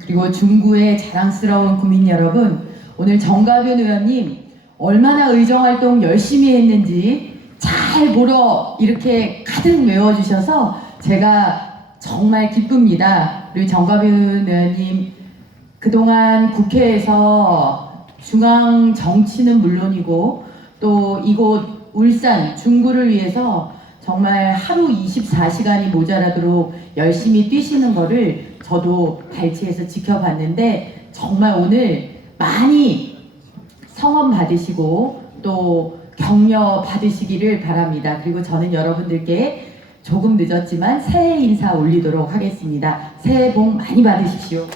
그리고 중구의 자랑스러운 구민 여러분, 오늘 정가변 의원님 얼마나 의정활동 열심히 했는지 잘 보러 이렇게 가득 메워주셔서 제가 정말 기쁩니다. 우리 정가변 의원님 그동안 국회에서 중앙 정치는 물론이고 또 이곳 울산 중구를 위해서 정말 하루 24시간이 모자라도록 열심히 뛰시는 거를 저도 발치해서 지켜봤는데 정말 오늘 많이 성원 받으시고 또 격려 받으시기를 바랍니다. 그리고 저는 여러분들께 조금 늦었지만 새해 인사 올리도록 하겠습니다. 새해 복 많이 받으십시오.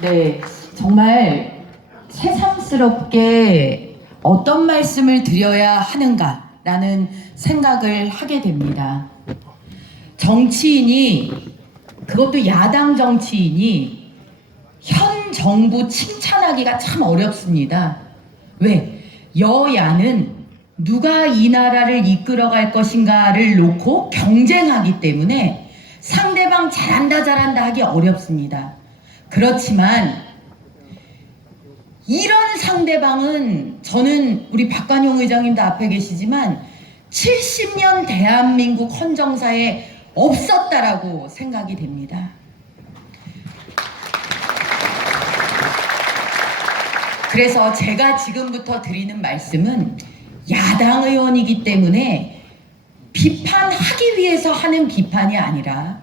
네, 정말 새삼스럽게 어떤 말씀을 드려야 하는가라는 생각을 하게 됩니다. 정치인이, 그것도 야당 정치인이 현 정부 칭찬하기가 참 어렵습니다. 왜? 여야는 누가 이 나라를 이끌어갈 것인가를 놓고 경쟁하기 때문에 상대방 잘한다 하기 어렵습니다. 그렇지만 이런 상대방은 저는 우리 박관용 의장님도 앞에 계시지만 70년 대한민국 헌정사에 없었다라고 생각이 됩니다. 그래서 제가 지금부터 드리는 말씀은 야당 의원이기 때문에 비판하기 위해서 하는 비판이 아니라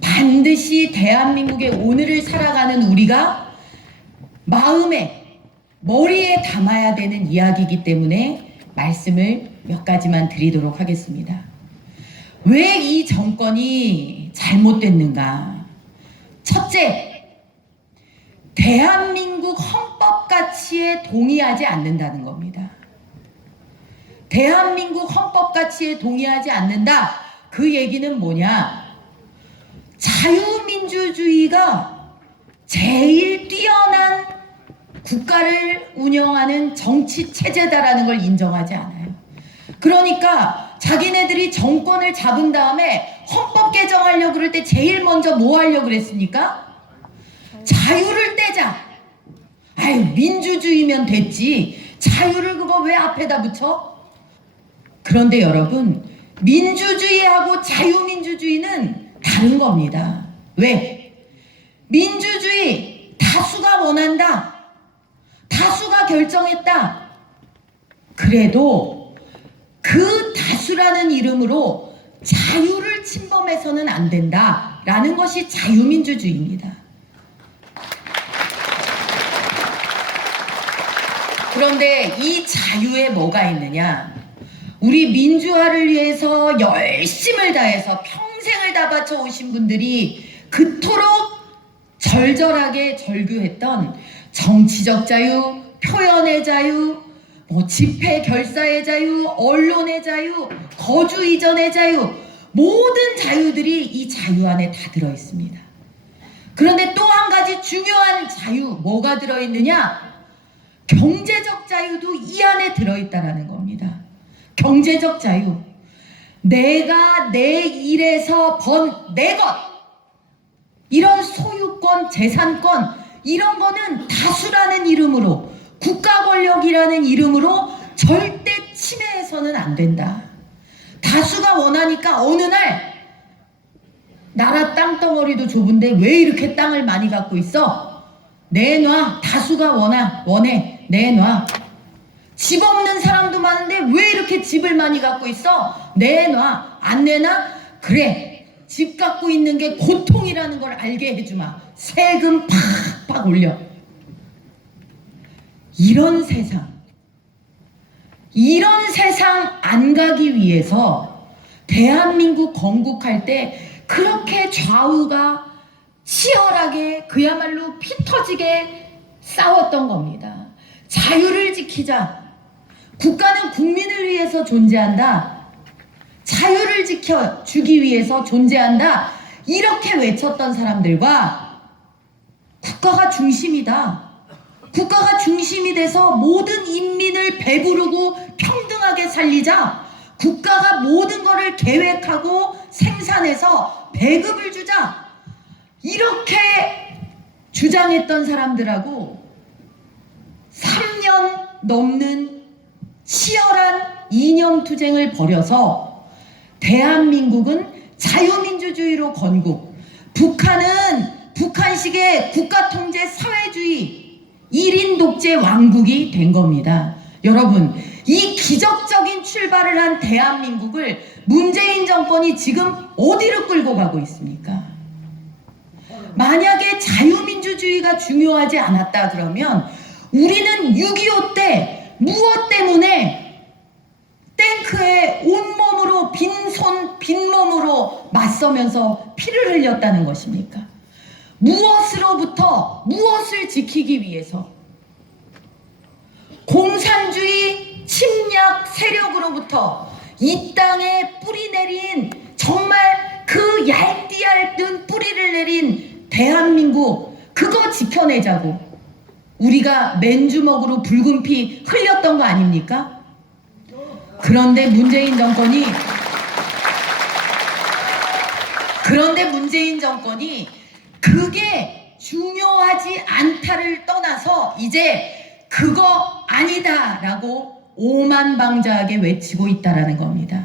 반드시 대한민국의 오늘을 살아가는 우리가 마음에, 머리에 담아야 되는 이야기이기 때문에 말씀을 몇 가지만 드리도록 하겠습니다. 왜 이 정권이 잘못됐는가? 첫째, 대한민국 헌법 가치에 동의하지 않는다는 겁니다. 대한민국 헌법 가치에 동의하지 않는다. 그 얘기는 뭐냐? 자유민주주의가 제일 뛰어난 국가를 운영하는 정치 체제다라는 걸 인정하지 않아요. 그러니까 자기네들이 정권을 잡은 다음에 헌법 개정하려고 그럴 때 제일 먼저 뭐 하려고 그랬습니까? 자유를 떼자. 아유, 민주주의면 됐지. 자유를 그거 왜 앞에다 붙여? 그런데 여러분, 민주주의하고 자유민주주의는 다른 겁니다. 왜? 민주주의, 다수가 원한다. 다수가 결정했다. 그래도 그 다수라는 이름으로 자유를 침범해서는 안 된다라는 것이 자유민주주의입니다. 그런데 이 자유에 뭐가 있느냐? 우리 민주화를 위해서 열심을 다해서 평생을 다 바쳐 오신 분들이 그토록 절절하게 절규했던 정치적 자유, 표현의 자유, 집회 결사의 자유, 언론의 자유, 거주 이전의 자유, 모든 자유들이 이 자유 안에 다 들어있습니다. 그런데 또 한 가지 중요한 자유, 뭐가 들어있느냐? 경제적 자유도 이 안에 들어있다는 겁니다. 경제적 자유. 내가 내 일에서 번 내 것, 이런 소유권, 재산권, 이런 거는 다수라는 이름으로, 국가 권력이라는 이름으로 절대 침해해서는 안 된다. 다수가 원하니까 어느 날 나라 땅덩어리도 좁은데 왜 이렇게 땅을 많이 갖고 있어? 내놔. 다수가 원해. 내놔. 집 없는 사람도 많은데 왜 이렇게 집을 많이 갖고 있어? 내놔. 안 내놔? 그래. 집 갖고 있는 게 고통이라는 걸 알게 해주마. 세금 팍팍 올려. 이런 세상 안 가기 위해서 대한민국 건국할 때 그렇게 좌우가 치열하게 그야말로 피 터지게 싸웠던 겁니다. 자유를 지키자. 국가는 국민을 위해서 존재한다. 자유를 지켜주기 위해서 존재한다. 이렇게 외쳤던 사람들과 국가가 중심이다. 국가가 중심이 돼서 모든 인민을 배부르고 평등하게 살리자. 국가가 모든 것을 계획하고 생산해서 배급을 주자, 이렇게 주장했던 사람들하고 3년 넘는 치열한 이념투쟁을 벌여서 대한민국은 자유민주주의로 건국, 북한은 북한식의 국가통제 사회주의 1인 독재 왕국이 된 겁니다. 여러분, 이 기적적인 출발을 한 대한민국을 문재인 정권이 지금 어디로 끌고 가고 있습니까? 만약에 자유민주주의가 중요하지 않았다 그러면 우리는 6.25 때 무엇 때문에 탱크에 온몸으로 빈손 빈몸으로 맞서면서 피를 흘렸다는 것입니까? 무엇으로부터, 무엇을 지키기 위해서? 공산주의 침략 세력으로부터 이 땅에 뿌리 내린, 정말 그 얇디얇은 뿌리를 내린 대한민국, 그거 지켜내자고 우리가 맨주먹으로 붉은 피 흘렸던 거 아닙니까? 그런데 문재인 정권이 그게 중요하지 않다를 떠나서 이제 그거 아니다라고 오만방자하게 외치고 있다라는 겁니다.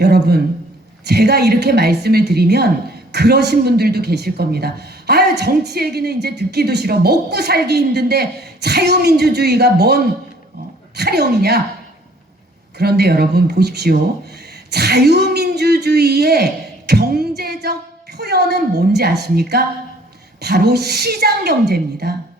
여러분, 제가 이렇게 말씀을 드리면 그러신 분들도 계실 겁니다. 아유, 정치 얘기는 이제 듣기도 싫어. 먹고 살기 힘든데 자유민주주의가 뭔 타령이냐. 그런데 여러분 보십시오. 자유민주주의의 경제적 표현은 뭔지 아십니까? 바로 시장경제입니다.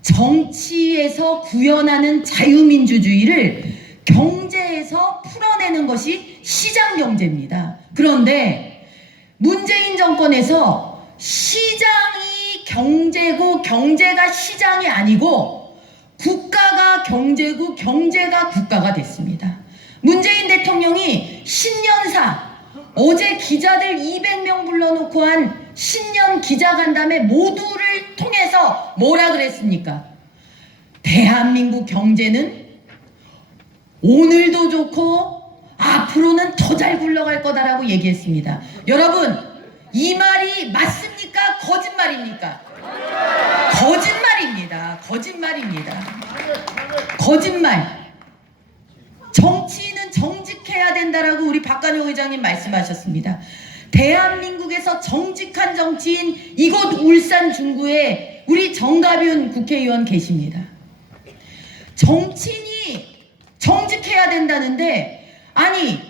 정치에서 구현하는 자유민주주의를 경제에서 풀어내는 것이 시장경제입니다. 그런데 문재인 정권에서 시장이 경제고 경제가 시장이 아니고 국가가 경제고 경제가 국가가 됐습니다. 문재인 대통령이 신년사, 어제 기자들 200명 불러놓고 한 신년 기자간담회 모두를 통해서 뭐라 그랬습니까? 대한민국 경제는 오늘도 좋고 앞으로는 더 잘 굴러갈 거다라고 얘기했습니다. 여러분, 이 말이 맞습니까? 거짓말입니까? 거짓말입니다. 거짓말. 정치인은 정직해야 된다라고 우리 박관용 의장님 말씀하셨습니다. 대한민국에서 정직한 정치인 이곳 울산 중구에 우리 정가윤 국회의원 계십니다. 정치인이 정직해야 된다는데, 아니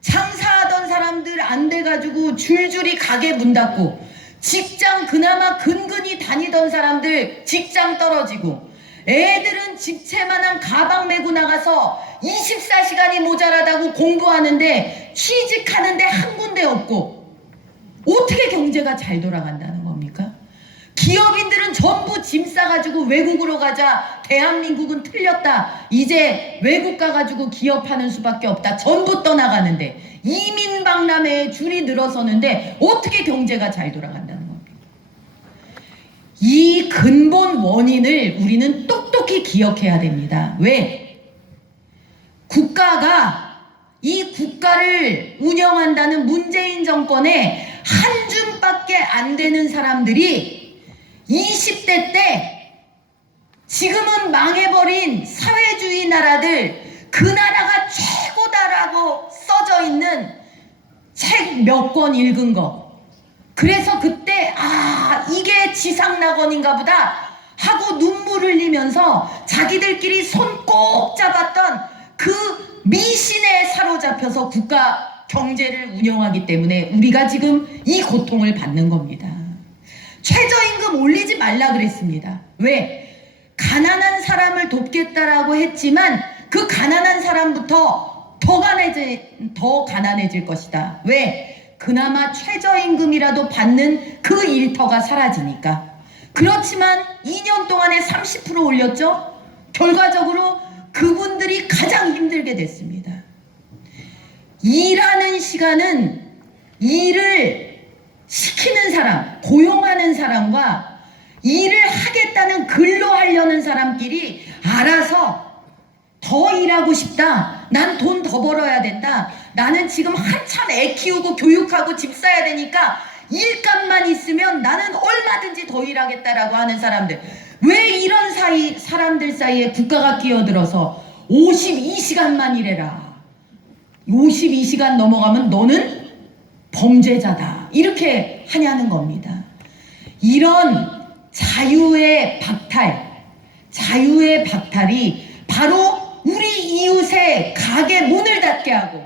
장사하던 사람들 안 돼가지고 줄줄이 가게 문 닫고, 직장 그나마 근근히 다니던 사람들 직장 떨어지고, 애들은 집채만한 가방 메고 나가서 24시간이 모자라다고 공부하는데 취직하는데 한 군데 없고, 어떻게 경제가 잘 돌아간다는 겁니까? 기업인들은 전부 짐 싸가지고 외국으로 가자, 대한민국은 틀렸다, 이제 외국 가가지고 기업하는 수밖에 없다, 전부 떠나가는데, 이민박람회에 줄이 늘어서는데 어떻게 경제가 잘 돌아간다는 겁니까? 이 근본 원인을 우리는 똑똑히 기억해야 됩니다. 왜? 이 국가를 운영한다는 문재인 정권의 한 줌밖에 안 되는 사람들이 20대 때 지금은 망해버린 사회주의 나라들, 그 나라가 최고다라고 써져 있는 책 몇 권 읽은 거, 그래서 그때 이게 지상낙원인가 보다 하고 눈물 흘리면서 자기들끼리 손 꼭 잡았던 그 미신에 사로잡혀서 국가 경제를 운영하기 때문에 우리가 지금 이 고통을 받는 겁니다. 최저임금 올리지 말라 그랬습니다. 왜? 가난한 사람을 돕겠다라고 했지만 그 가난한 사람부터 더 가난해질 것이다. 왜? 그나마 최저임금이라도 받는 그 일터가 사라지니까. 그렇지만 2년 동안에 30% 올렸죠? 결과적으로 그분들이 가장 힘들게 됐습니다. 일하는 시간은 일을 시키는 사람, 고용하는 사람과 일을 하겠다는 근로하려는 사람끼리 알아서 더 일하고 싶다, 난 돈 더 벌어야 된다, 나는 지금 한참 애 키우고 교육하고 집 사야 되니까 일감만 있으면 나는 얼마든지 더 일하겠다라고 하는 사람들. 왜 이런 사람들 사이에 국가가 끼어들어서 52시간만 일해라, 52시간 넘어가면 너는 범죄자다, 이렇게 하냐는 겁니다. 이런 자유의 박탈이 바로 우리 이웃의 가게 문을 닫게 하고,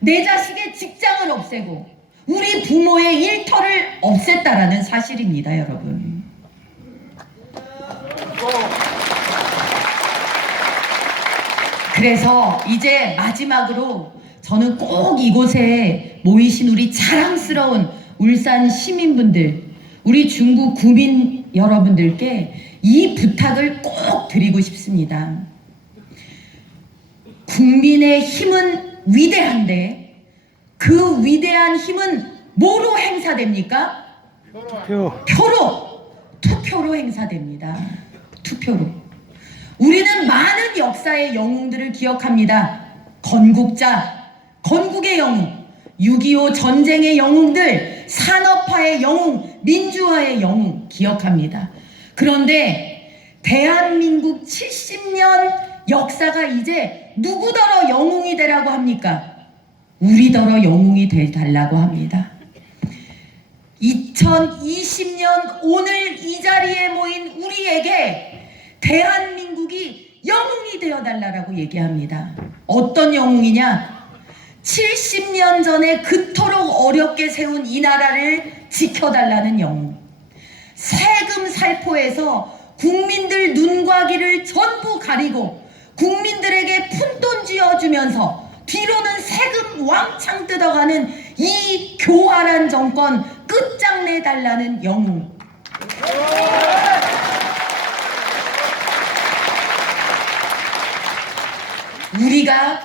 내 자식의 직장을 없애고, 우리 부모의 일터를 없앴다라는 사실입니다, 여러분. 그래서 이제 마지막으로 저는 꼭 이곳에 모이신 우리 자랑스러운 울산 시민분들, 우리 중구 구민 여러분들께 이 부탁을 꼭 드리고 싶습니다. 국민의 힘은 위대한데 그 위대한 힘은 뭐로 행사됩니까? 투표로 행사됩니다. 투표로. 우리는 많은 역사의 영웅들을 기억합니다. 건국의 영웅, 6.25 전쟁의 영웅들, 산업화의 영웅, 민주화의 영웅 기억합니다. 그런데 대한민국 70년 역사가 이제 누구더러 영웅이 되라고 합니까? 우리더러 영웅이 되달라고 합니다. 2020년 오늘 이 자리에 모인 우리에게 대한민국이 영웅이 되어달라고 얘기합니다. 어떤 영웅이냐? 70년 전에 그토록 어렵게 세운 이 나라를 지켜달라는 영웅. 세금 살포해서 국민들 눈과 귀를 전부 가리고 국민들에게 푼돈 쥐어주면서 뒤로는 세금 왕창 뜯어가는 이 교활한 정권 끝장내달라는 영웅. 우리가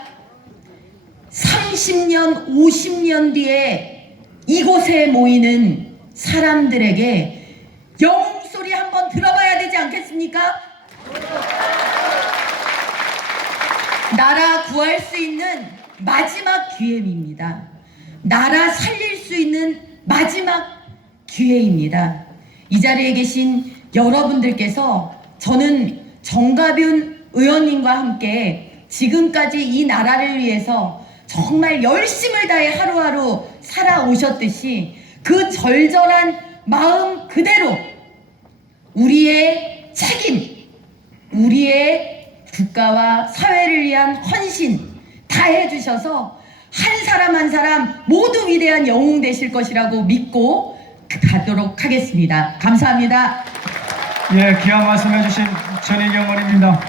30년, 50년 뒤에 이곳에 모이는 사람들에게 영웅 소리 한번 들어봐야 되지 않겠습니까? 나라 구할 수 있는 마지막 기회입니다. 나라 살릴 수 있는 마지막 기회입니다. 이 자리에 계신 여러분들께서 저는 정가윤 의원님과 함께 지금까지 이 나라를 위해서 정말 열심을 다해 하루하루 살아오셨듯이 그 절절한 마음 그대로 우리의 책임, 우리의 국가와 사회를 위한 헌신 다 해주셔서 한 사람 한 사람 모두 위대한 영웅 되실 것이라고 믿고 가도록 하겠습니다. 감사합니다. 예, 귀한 말씀해 주신 전혜경 의원입니다.